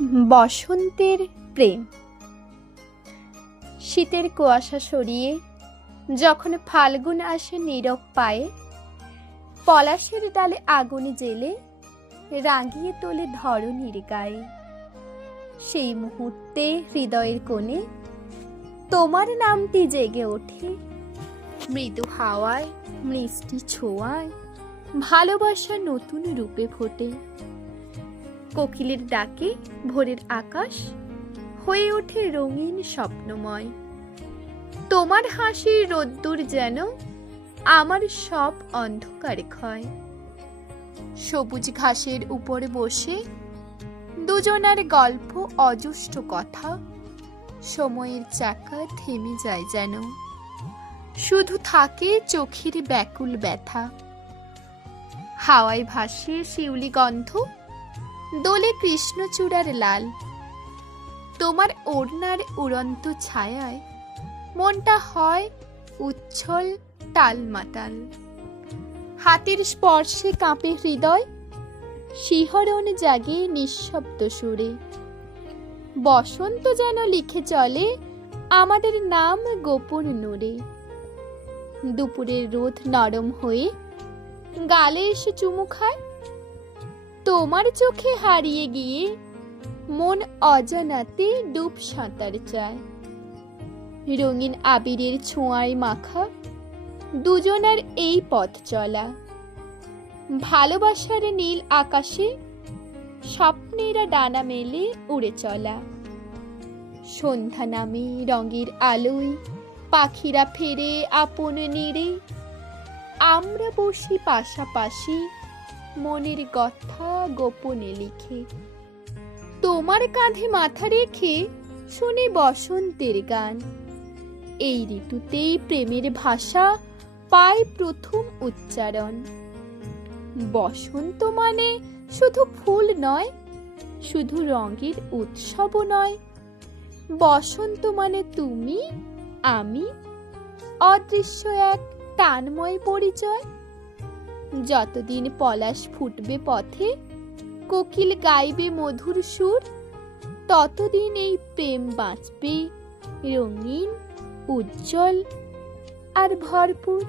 বসন্তের প্রেম। শীতের কুয়াশা সরিয়ে যখন ফাল্গুন আসে নীরব পায়ে, পলাশের ডালে আগুন জেলে রাঙিয়ে তোলে ধরণীর গায়ে। সেই মুহূর্তে হৃদয়ের কোণে তোমার নামটি জেগে ওঠে, মৃদু হাওয়ায় মিষ্টি ছোঁয়ায় ভালোবাসা নতুন রূপে ফোটে। কোকিলের ডাকে ভোরের আকাশ হয়ে ওঠে রঙিন স্বপ্নময়। তোমার হাসির রোদ্দুর যেন আমার সব অন্ধকার ক্ষয়। সবুজ ঘাসের উপর বসে দুজনার গল্প, অজস্র কথা, সময়ের চাকা থেমে যায় যেন, শুধু থাকে চোখের ব্যাকুল ব্যথা। হাওয়ায় ভাসে শিউলি গন্ধ, দোলে কৃষ্ণচূড়ার লাল। তোমার ওড়নার উড়ন্ত ছায়ায় মনটা হয় উচ্ছল টালমাটাল। হাতের স্পর্শে কাঁপে হৃদয়, শিহরণ জাগে নিঃশব্দ সুরে। বসন্ত যেন লিখে চলে আমাদের নাম গোপন নূরে। দুপুরের রোদ নরম হয়ে গালে এসে চুমু খায়, তোমার চোখে হারিয়ে গিয়ে মন অজানাতে ডুব সাঁতার চায়। রঙিন আবিরের ছোঁয়ায় মাখা দুজনার এই পথ চলা, ভালোবাসার নীল আকাশে স্বপ্নেরা ডানা মেলে উড়ে চলা। সন্ধ্যা নামে রঙের আলোয় পাখিরা ফেরে আপন নীড়ে, আমরা বসি পাশাপাশি মনের কথা গোপনে লিখে। তোমার কাঁধে মাথা রেখে শুনি বসন্তের গান। এই ঋতুতেই প্রেমের ভাষা পায় প্রথম উচ্চারণ। বসন্ত মানে শুধু ফুল নয়, শুধু রঙের উৎসবও নয়। বসন্ত মানে তুমি, আমি, অদৃশ্য এক টানময় পরিচয়। যতদিন পলাশ ফুটবে পথে, কোকিল গাইবে মধুর সুর, ততদিন এই প্রেম বাঁচবে রঙিন, উজ্জ্বল আর ভরপুর।